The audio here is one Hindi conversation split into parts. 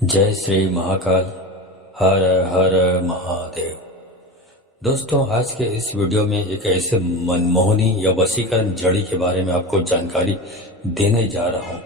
जय श्री महाकाल। हर हर महादेव। दोस्तों, आज के इस वीडियो में एक ऐसे मनमोहनी या वशीकरण जड़ी के बारे में आपको जानकारी देने जा रहा हूँ।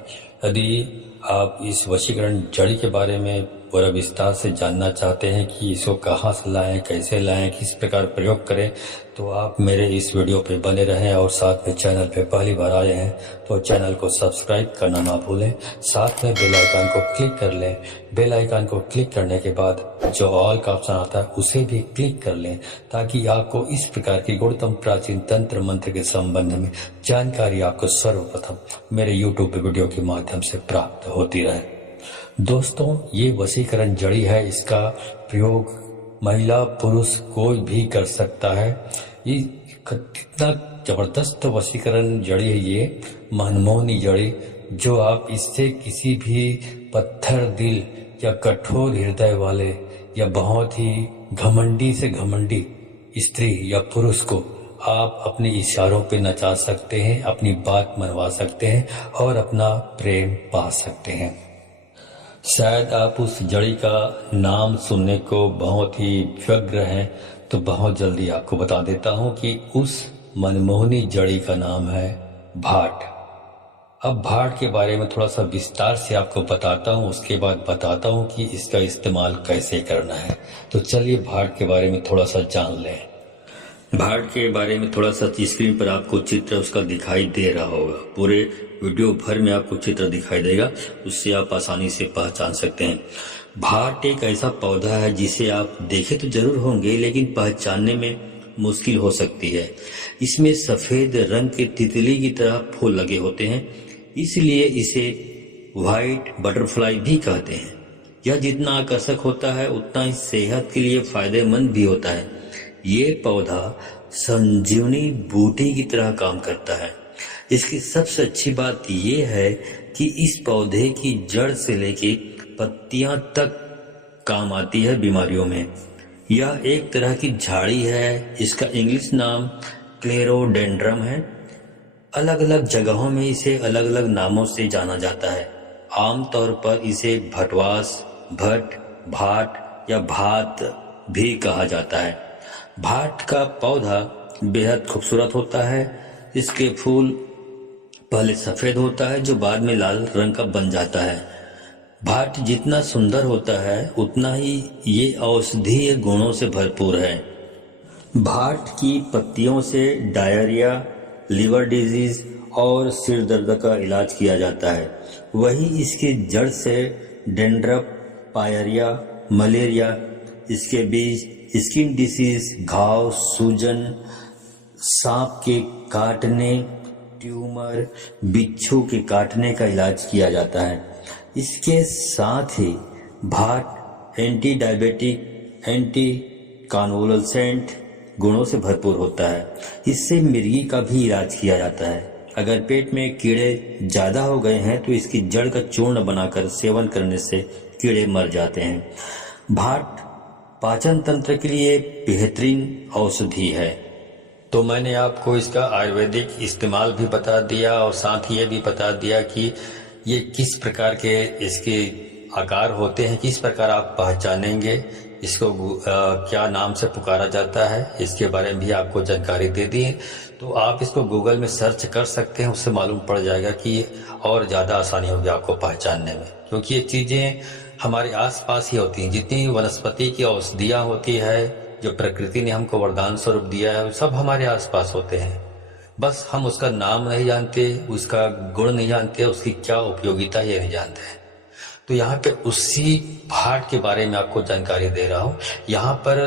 यदि आप इस वशीकरण जड़ी के बारे में पूरा विस्तार से जानना चाहते हैं कि इसको कहाँ से लाएं, कैसे लाएं, किस प्रकार प्रयोग करें, तो आप मेरे इस वीडियो पे बने रहें। और साथ में चैनल पे पहली बार आए हैं तो चैनल को सब्सक्राइब करना ना भूलें। साथ में बेल आइकन को क्लिक कर लें। बेल आइकन को क्लिक करने के बाद जो ऑल का ऑप्शन आता है उसे भी क्लिक कर लें, ताकि आपको इस प्रकार की गुणतम प्राचीन तंत्र मंत्र के संबंध में जानकारी आपको सर्वप्रथम मेरे यूट्यूब वीडियो के माध्यम से प्राप्त होती रहे। दोस्तों, ये वशीकरण जड़ी है। इसका प्रयोग महिला पुरुष कोई भी कर सकता है। ये कितना जबरदस्त वशीकरण जड़ी है, ये मनमोहनी जड़ी, जो आप इससे किसी भी पत्थर दिल या कठोर हृदय वाले या बहुत ही घमंडी से घमंडी स्त्री या पुरुष को आप अपने इशारों पे नचा सकते हैं, अपनी बात मनवा सकते हैं और अपना प्रेम पा सकते हैं। शायद आप उस जड़ी का नाम सुनने को बहुत ही व्यग्र हैं, तो बहुत जल्दी आपको बता देता हूं कि उस मनमोहनी जड़ी का नाम है भाट। अब भाट के बारे में थोड़ा सा विस्तार से आपको बताता हूं, उसके बाद बताता हूं कि इसका इस्तेमाल कैसे करना है। तो चलिए भाट के बारे में थोड़ा सा जान लें। भाट के बारे में थोड़ा सा स्क्रीन पर आपको चित्र उसका दिखाई दे रहा होगा। पूरे वीडियो भर में आपको चित्र दिखाई देगा, उससे आप आसानी से पहचान सकते हैं। भाट एक ऐसा पौधा है जिसे आप देखे तो जरूर होंगे, लेकिन पहचानने में मुश्किल हो सकती है। इसमें सफेद रंग के तितली की तरह फूल लगे होते हैं, इसलिए इसे व्हाइट बटरफ्लाई भी कहते हैं। यह जितना आकर्षक होता है उतना ही सेहत के लिए फायदेमंद भी होता है। ये पौधा संजीवनी बूटी की तरह काम करता है। इसकी सबसे अच्छी बात यह है कि इस पौधे की जड़ से लेके पत्तियां तक काम आती है बीमारियों में। यह एक तरह की झाड़ी है। इसका इंग्लिश नाम क्लेरोडेंड्रम है। अलग अलग जगहों में इसे अलग अलग नामों से जाना जाता है। आमतौर पर इसे भटवास, भट, भाट या भात भी कहा जाता है। भाट का पौधा बेहद खूबसूरत होता है। इसके फूल पहले सफेद होता है, जो बाद में लाल रंग का बन जाता है। भाट जितना सुंदर होता है उतना ही ये औषधीय गुणों से भरपूर है। भाट की पत्तियों से डायरिया, लिवर डिजीज और सिर दर्द का इलाज किया जाता है। वही इसकी जड़ से डेंड्रप, पायरिया, मलेरिया, इसके बीज स्किन डिसीज, घाव, सूजन, सांप के काटने, ट्यूमर, बिच्छू के काटने का इलाज किया जाता है। इसके साथ ही भाट एंटी डायबिटिक, एंटी कॉन्वोलेसेंट गुणों से भरपूर होता है। इससे मिर्गी का भी इलाज किया जाता है। अगर पेट में कीड़े ज्यादा हो गए हैं तो इसकी जड़ का चूर्ण बनाकर सेवन करने से कीड़े मर जाते हैं। भाट पाचन तंत्र के लिए बेहतरीन औषधि है। तो मैंने आपको इसका आयुर्वेदिक इस्तेमाल भी बता दिया और साथ ही ये भी बता दिया कि ये किस प्रकार के इसके आकार होते हैं, किस प्रकार आप पहचानेंगे इसको, क्या नाम से पुकारा जाता है, इसके बारे में भी आपको जानकारी दे दी है। तो आप इसको गूगल में सर्च कर सकते हैं, उससे मालूम पड़ जाएगा कि और ज़्यादा आसानी होगी आपको पहचानने में, क्योंकि ये चीज़ें हमारे आसपास ही होती हैं। जितनी वनस्पति की औषधियाँ होती है, जो प्रकृति ने हमको वरदान स्वरूप दिया है, वो सब हमारे आसपास होते हैं। बस हम उसका नाम नहीं जानते, उसका गुण नहीं जानते, उसकी क्या उपयोगिता ये नहीं जानते हैं। तो यहाँ पे उसी भाट के बारे में आपको जानकारी दे रहा हूँ। यहाँ पर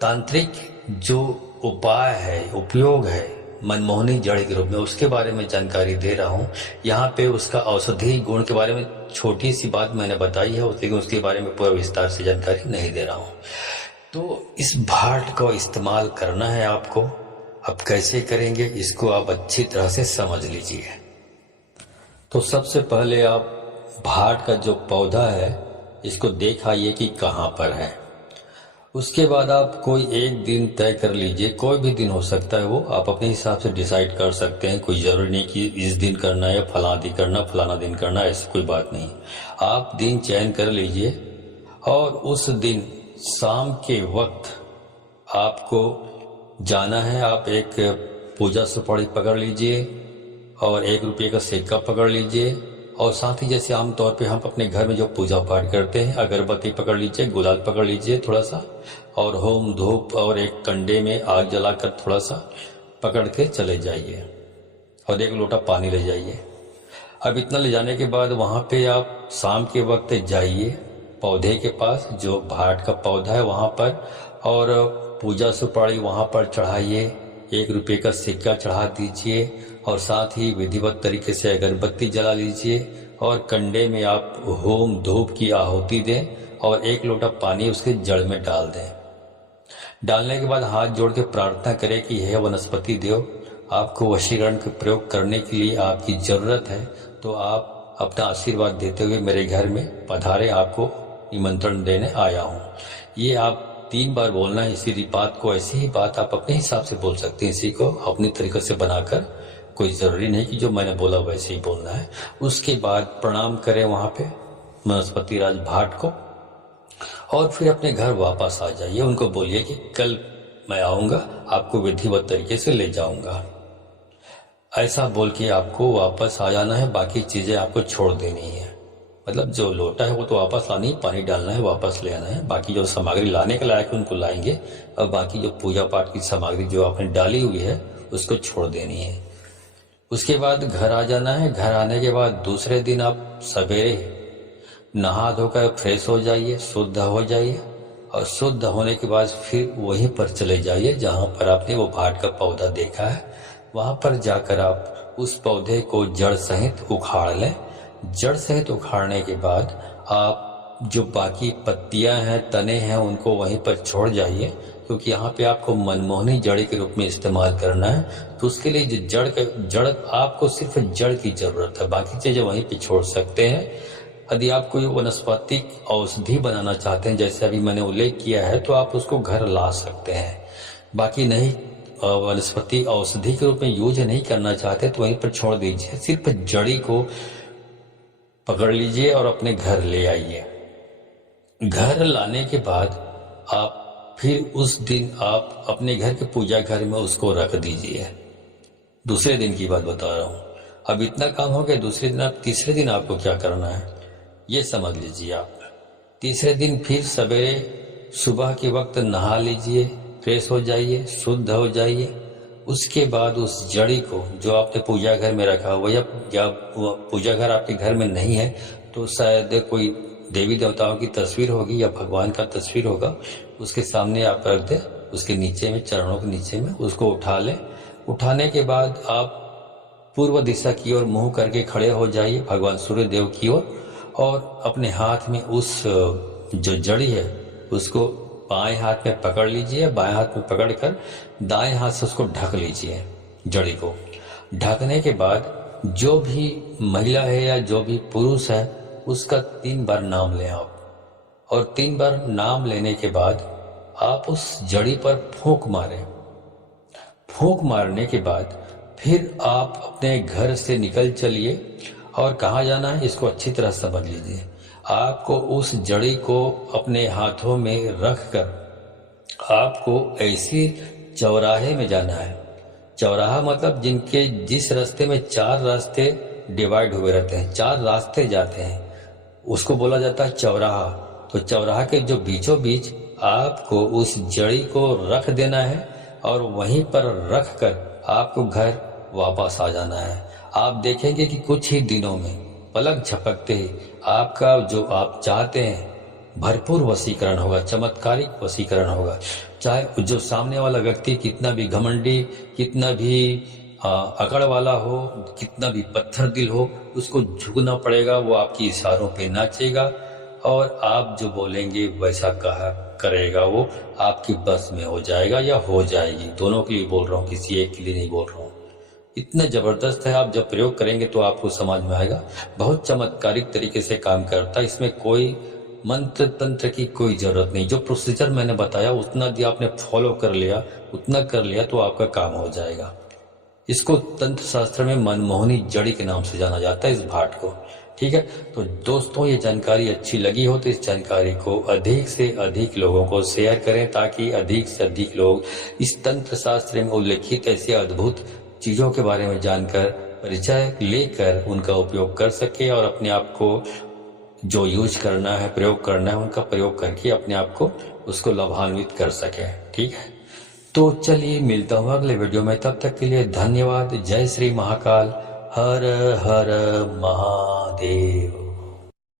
तांत्रिक जो उपाय है, उपयोग है मनमोहनी जड़ के रूप में, उसके बारे में जानकारी दे रहा हूँ। यहाँ पे उसका औषधि गुण के बारे में छोटी सी बात मैंने बताई है, लेकिन उसके बारे में पूरा विस्तार से जानकारी नहीं दे रहा हूँ। तो इस भाट को इस्तेमाल करना है आपको। अब कैसे करेंगे इसको आप अच्छी तरह से समझ लीजिए। तो सबसे पहले आप भाट का जो पौधा है इसको देखाइए कि कहाँ पर है। उसके बाद आप कोई एक दिन तय कर लीजिए, कोई भी दिन हो सकता है, वो आप अपने हिसाब से डिसाइड कर सकते हैं। कोई ज़रूरी नहीं कि इस दिन करना है, फलाना दिन करना, ऐसी कोई बात नहीं। आप दिन चयन कर लीजिए और उस दिन शाम के वक्त आपको जाना है। आप एक पूजा सुपारी पकड़ लीजिए और 1 रुपये का सिक्का पकड़ लीजिए और साथ ही जैसे आमतौर पे हम अपने घर में जो पूजा पाठ करते हैं, अगरबत्ती पकड़ लीजिए, गुलाल पकड़ लीजिए थोड़ा सा, और होम धूप और एक कंडे में आग जलाकर थोड़ा सा पकड़ के चले जाइए और 1 लोटा पानी ले जाइए। अब इतना ले जाने के बाद वहाँ पे आप शाम के वक्त जाइए पौधे के पास, जो भाट का पौधा है वहाँ पर, और पूजा सुपारी वहाँ पर चढ़ाइए, 1 रुपये का सिक्का चढ़ा दीजिए और साथ ही विधिवत तरीके से अगरबत्ती जला लीजिए और कंडे में आप होम धूप की आहुति दें और 1 लोटा पानी उसके जड़ में डाल दें। डालने के बाद हाथ जोड़ के प्रार्थना करें कि हे वनस्पति देव, आपको वशीकरण का प्रयोग करने के लिए आपकी ज़रूरत है, तो आप अपना आशीर्वाद देते हुए मेरे घर में पधारे, आपको निमंत्रण देने आया हूँ। ये आप 3 बार बोलना है। इसी बात को, ऐसी ही बात आप अपने हिसाब से बोल सकते हैं, इसी को अपनी तरीके से बनाकर। कोई ज़रूरी नहीं कि जो मैंने बोला वैसे ही बोलना है। उसके बाद प्रणाम करें वहाँ पे वनस्पति राज भाट को और फिर अपने घर वापस आ जाइए। उनको बोलिए कि कल मैं आऊँगा, आपको विधिवत तरीके से ले जाऊँगा। ऐसा बोल के आपको वापस आ जाना है। बाकी चीज़ें आपको छोड़ देनी है, मतलब जो लोटा है वो तो वापस लानी, पानी डालना है, वापस ले आना है। बाकी जो सामग्री लाने के लायक है उनको लाएंगे और बाकी जो पूजा पाठ की सामग्री जो आपने डाली हुई है उसको छोड़ देनी है। उसके बाद घर आ जाना है। घर आने के बाद दूसरे दिन आप सवेरे नहा धोकर फ्रेश हो जाइए, शुद्ध हो जाइए और शुद्ध होने के बाद फिर वहीं पर चले जाइए जहाँ पर आपने वो भाट का पौधा देखा है। वहाँ पर जाकर आप उस पौधे को जड़ सहित उखाड़ लें। जड़ सहित उखाड़ने के बाद आप जो बाकी पत्तियां हैं, तने हैं, उनको वहीं पर छोड़ जाइए, क्योंकि यहाँ पे आपको मनमोहनी जड़ी के रूप में इस्तेमाल करना है। तो उसके लिए जो जड़ आपको सिर्फ जड़ की जरूरत है, बाकी चीजें वहीं पे छोड़ सकते हैं। यदि आप कोई वनस्पतिक औषधि बनाना चाहते हैं, जैसे अभी मैंने उल्लेख किया है, तो आप उसको घर ला सकते हैं। बाकी नहीं, वनस्पति औषधि के रूप में यूज नहीं करना चाहते तो वहीं पर छोड़ दीजिए। सिर्फ जड़ी को पकड़ लीजिए और अपने घर ले आइए। घर लाने के बाद आप फिर उस दिन आप अपने घर के पूजा घर में उसको रख दीजिए। दूसरे दिन की बात बता रहा हूँ। अब इतना काम हो गया। दूसरे दिन तीसरे दिन आपको क्या करना है ये समझ लीजिए। आप तीसरे दिन फिर सवेरे सुबह के वक्त नहा लीजिए, फ्रेश हो जाइए, शुद्ध हो जाइए। उसके बाद उस जड़ी को जो आपने पूजा घर में रखा हुआ, या पूजा घर आपके घर में नहीं है तो शायद कोई देवी देवताओं की तस्वीर होगी या भगवान का तस्वीर होगा, उसके सामने आप रख दें। उसके नीचे में, चरणों के नीचे में उसको उठा लें। उठाने के बाद आप पूर्व दिशा की ओर मुंह करके खड़े हो जाइए, भगवान सूर्य देव की ओर, और अपने हाथ में उस जो जड़ी है उसको बाएं हाथ में पकड़ लीजिए। बाएं हाथ में पकड़कर दाएं हाथ से उसको ढक लीजिए। जड़ी को ढकने के बाद जो भी महिला है या जो भी पुरुष है उसका 3 बार नाम लें आप, और 3 बार नाम लेने के बाद आप उस जड़ी पर फूंक मारें। फूंक मारने के बाद फिर आप अपने घर से निकल चलिए। और कहाँ जाना है इसको अच्छी तरह समझ लीजिए। आपको उस जड़ी को अपने हाथों में रखकर आपको ऐसी चौराहे में जाना है। चौराहा मतलब जिस रास्ते में 4 रास्ते डिवाइड हुए रहते हैं, 4 रास्ते जाते हैं, उसको बोला जाता है चौराहा। तो चौराहा के जो बीचों बीच आपको उस जड़ी को रख देना है और वहीं पर रख कर आपको घर वापस आ जाना है। आप देखेंगे कि कुछ ही दिनों में पलक झपकते ही आपका जो आप चाहते हैं भरपूर वशीकरण होगा, चमत्कारिक वशीकरण होगा। चाहे जो सामने वाला व्यक्ति कितना भी घमंडी, कितना भी अकड़ वाला हो, कितना भी पत्थर दिल हो, उसको झुकना पड़ेगा। वो आपकी इशारों पे नाचेगा और आप जो बोलेंगे वैसा कहा करेगा। वो आपकी बस में हो जाएगा या हो जाएगी। दोनों के लिए बोल रहा हूँ, किसी एक के लिए नहीं बोल रहा हूँ। इतना जबरदस्त है। आप जब प्रयोग करेंगे तो आपको समझ में आएगा। बहुत चमत्कारिक तरीके से काम करता है। इसमें कोई मंत्र तंत्र की कोई जरूरत नहीं। जो प्रोसीजर मैंने बताया उतना यदि आपने फॉलो कर लिया, उतना कर लिया तो आपका काम हो जाएगा। इसको तंत्र शास्त्र में मनमोहनी जड़ी के नाम से जाना जाता है, इस भाट को। ठीक है, तो दोस्तों ये जानकारी अच्छी लगी हो तो इस जानकारी को अधिक से अधिक लोगों को शेयर करें, ताकि अधिक से अधिक लोग इस तंत्र शास्त्र में उल्लिखित ऐसे अद्भुत चीजों के बारे में जानकर परिचय लेकर उनका उपयोग कर सके और अपने आप को जो यूज करना है, प्रयोग करना है, उनका प्रयोग करके अपने आप को उसको लाभान्वित कर सके। ठीक है, तो चलिए मिलता हूँ अगले वीडियो में, तब तक के लिए धन्यवाद। जय श्री महाकाल। हर हर महादेव।